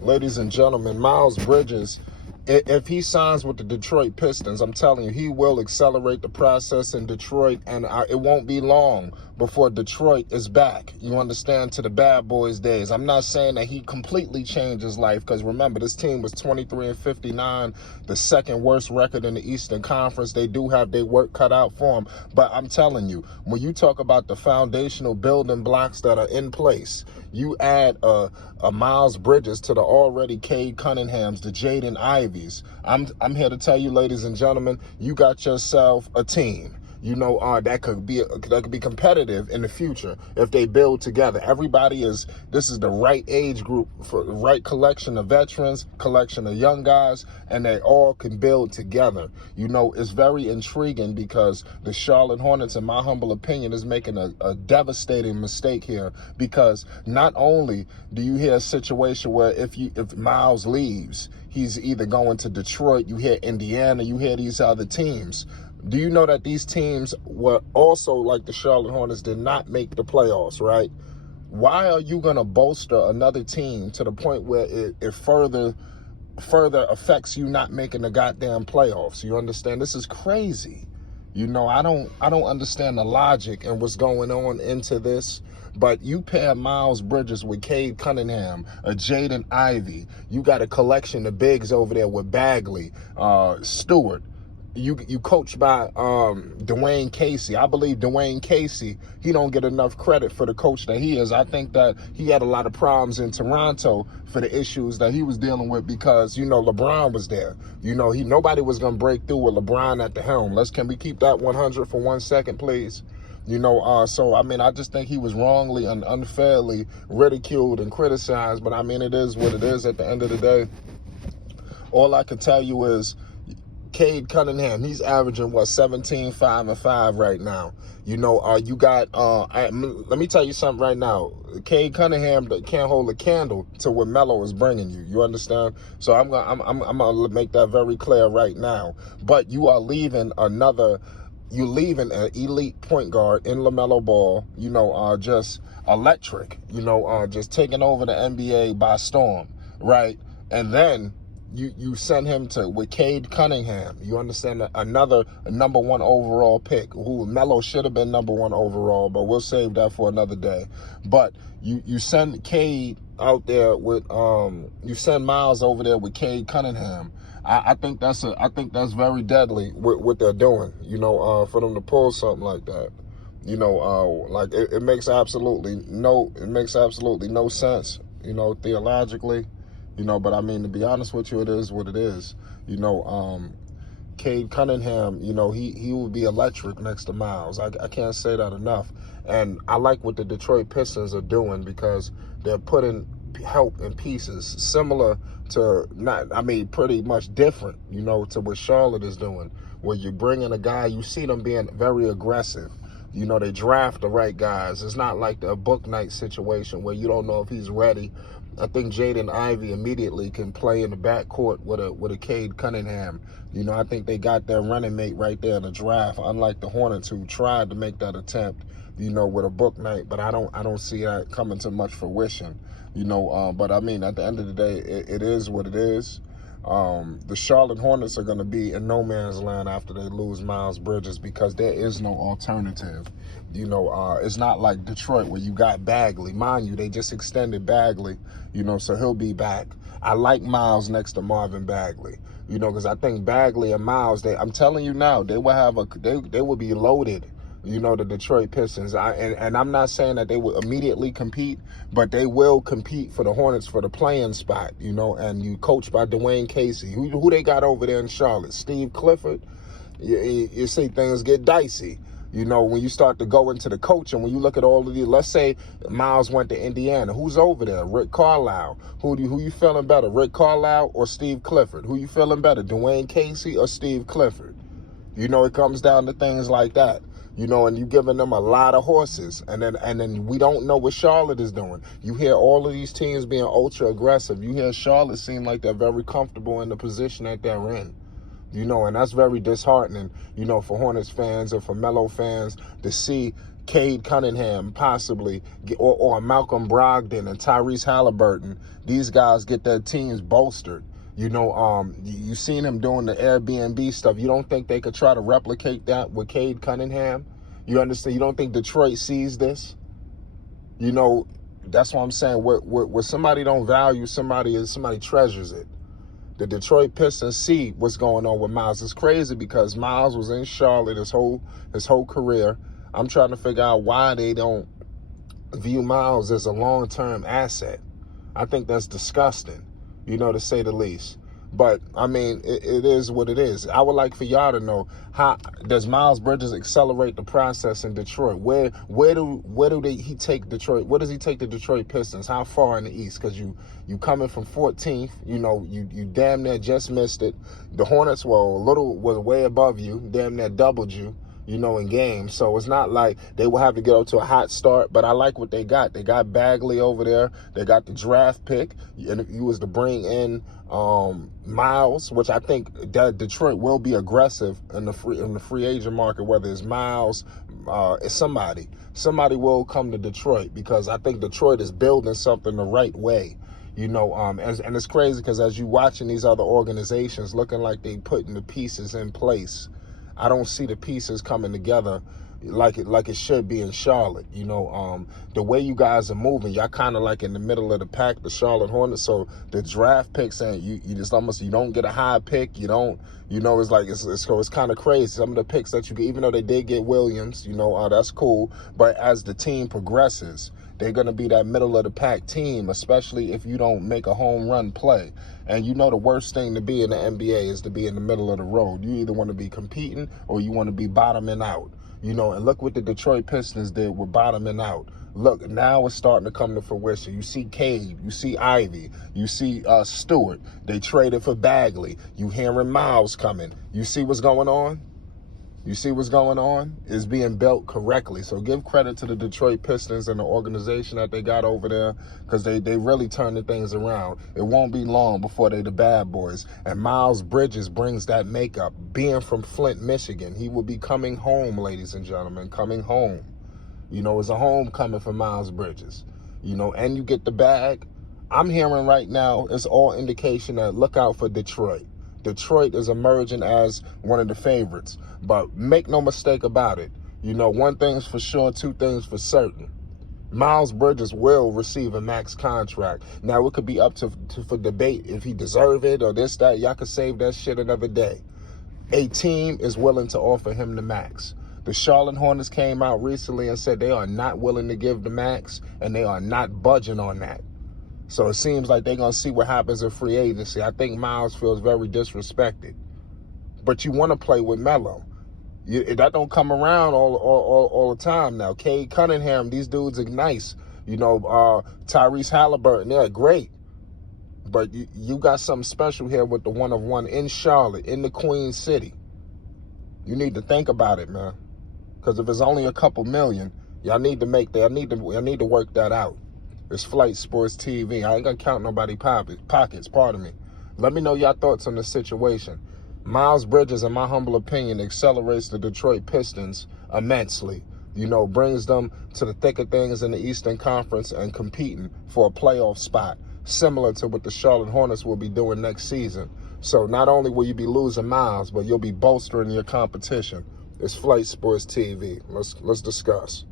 ladies and gentlemen, Miles Bridges, if he signs with the Detroit Pistons, I'm telling you, he will accelerate the process in Detroit, and it won't be long before Detroit is back, you understand, to the bad boys days. I'm not saying that he completely changed his life, because remember, this team was 23-59, the second worst record in the Eastern Conference. They do have their work cut out for them, but I'm telling you, when you talk about the foundational building blocks that are in place, you add a Miles Bridges to the already Cade Cunninghams, the Jaden Iveys. I'm here to tell you, ladies and gentlemen, you got yourself a team. That could be competitive in the future if they build together. This is the right age group for the right collection of veterans, collection of young guys, and they all can build together. It's very intriguing because the Charlotte Hornets, in my humble opinion, is making a devastating mistake here, because not only do you hear a situation where if Miles leaves, he's either going to Detroit, you hear Indiana, you hear these other teams. Do you know that these teams were also, like the Charlotte Hornets, did not make the playoffs, right? Why are you going to bolster another team to the point where it further affects you not making the goddamn playoffs? You understand? This is crazy. I don't understand the logic and what's going on into this. But you pair Miles Bridges with Cade Cunningham, a Jaden Ivey. You got a collection of bigs over there with Bagley, Stewart. You coached by Dwayne Casey. I believe Dwayne Casey, he don't get enough credit for the coach that he is. I think that he had a lot of problems in Toronto for the issues that he was dealing with because, LeBron was there. Nobody was going to break through with LeBron at the helm. Can we keep that 100 for 1 second, please? I just think he was wrongly and unfairly ridiculed and criticized. But, it is what it is at the end of the day. All I can tell you is, Cade Cunningham, he's averaging 17, 5, and 5 right now. You got let me tell you something right now. Cade Cunningham can't hold a candle to what Melo is bringing you. You understand? So I'm gonna make that very clear right now. But you are leaving an elite point guard in LaMelo Ball. Just electric. Just taking over the NBA by storm, right? And then you send him with Cade Cunningham. You understand? Another number 1 overall pick, who Melo should have been number 1 overall, but we'll save that for another day. But you send Cade out there with you send Miles over there with Cade Cunningham. I think that's very deadly what they're doing. For them to pull something like that. It makes absolutely no sense. Theologically. But to be honest with you, it is what it is. Cade Cunningham, he will be electric next to Miles. I can't say that enough. And I like what the Detroit Pistons are doing because they're putting help in pieces similar to, pretty much different, to what Charlotte is doing, where you bring in a guy, you see them being very aggressive. They draft the right guys. It's not like the book night situation where you don't know if he's ready. I think Jaden Ivey immediately can play in the backcourt with a Cade Cunningham. I think they got their running mate right there in the draft, unlike the Hornets, who tried to make that attempt, with a book night. But I don't see that coming to much fruition. But at the end of the day, it is what it is. The Charlotte Hornets are going to be in no man's land after they lose Miles Bridges because there is no alternative. It's not like Detroit where you got Bagley. Mind you, they just extended Bagley, so he'll be back. I like Miles next to Marvin Bagley, because I think Bagley and Miles, I'm telling you now, they will be loaded. The Detroit Pistons. And I'm not saying that they will immediately compete, but they will compete for the Hornets for the playing spot, and you coached by Dwayne Casey. Who they got over there in Charlotte? Steve Clifford? You see things get dicey. When you start to go into the coaching, when you look at all of these, let's say Miles went to Indiana. Who's over there? Rick Carlisle. Who you feeling better, Rick Carlisle or Steve Clifford? Who you feeling better, Dwayne Casey or Steve Clifford? It comes down to things like that. And you giving them a lot of horses. And then we don't know what Charlotte is doing. You hear all of these teams being ultra aggressive. You hear Charlotte seem like they're very comfortable in the position that they're in. And that's very disheartening, for Hornets fans and for Melo fans to see Cade Cunningham possibly, or Malcolm Brogdon and Tyrese Halliburton, these guys get their teams bolstered. You seen him doing the Airbnb stuff. You don't think they could try to replicate that with Cade Cunningham? You understand? You don't think Detroit sees this? That's what I'm saying. Where somebody don't value somebody, somebody treasures it. The Detroit Pistons see what's going on with Miles. It's crazy because Miles was in Charlotte his whole career. I'm trying to figure out why they don't view Miles as a long-term asset. I think that's disgusting, to say the least. But, I mean, it is what it is. I would like for y'all to know, how does Miles Bridges accelerate the process in Detroit? Where he take Detroit? Where does he take the Detroit Pistons? How far in the East? Because you coming from 14th, you damn near just missed it. The Hornets was way above you, damn near doubled you, in games. So it's not like they will have to get up to a hot start, but I like what they got. They got Bagley over there. They got the draft pick. And if you was to bring in Miles, which I think that Detroit will be aggressive in the free agent market, whether it's Miles, it's somebody will come to Detroit, because I think Detroit is building something the right way. And it's crazy because as you watching these other organizations looking like they putting the pieces in place, I don't see the pieces coming together like it should be in Charlotte. The way you guys are moving, y'all kind of like in the middle of the pack, the Charlotte Hornets. So the draft picks, and you just almost, you don't get a high pick. You don't, it's like, it's kind of crazy. Some of the picks that you get, even though they did get Williams, that's cool. But as the team progresses, they're going to be that middle of the pack team, especially if you don't make a home run play. And the worst thing to be in the NBA is to be in the middle of the road. You either want to be competing or you want to be bottoming out. And look what the Detroit Pistons did with bottoming out. Look, now it's starting to come to fruition. You see Cade, you see Ivey, you see Stewart. They traded for Bagley. You hearing Miles coming. You see what's going on? You see what's going on? It's being built correctly. So give credit to the Detroit Pistons and the organization that they got over there, because they really turning things around. It won't be long before they the bad boys. And Miles Bridges brings that makeup. Being from Flint, Michigan, he will be coming home, ladies and gentlemen, coming home. It's a homecoming for Miles Bridges. And you get the bag. I'm hearing right now, it's all indication that look out for Detroit. Detroit is emerging as one of the favorites. But make no mistake about it. One thing's for sure, two things for certain. Miles Bridges will receive a max contract. Now, it could be up for debate if he deserve it or this, that. Y'all could save that shit another day. A team is willing to offer him the max. The Charlotte Hornets came out recently and said they are not willing to give the max, and they are not budging on that. So it seems like they're going to see what happens in free agency. I think Miles feels very disrespected. But you want to play with Melo. That don't come around all the time now. Cade Cunningham, these dudes are nice. Tyrese Halliburton, they're great. But you got something special here with the one-of-one in Charlotte, in the Queen City. You need to think about it, man. Because if it's only a couple million, y'all need to work that out. It's Flight Sports TV. I ain't gonna count nobody pockets, pardon me. Let me know your thoughts on the situation. Miles Bridges, in my humble opinion, accelerates the Detroit Pistons immensely. Brings them to the thick of things in the Eastern Conference and competing for a playoff spot, similar to what the Charlotte Hornets will be doing next season. So not only will you be losing Miles, but you'll be bolstering your competition. It's Flight Sports TV. Let's discuss.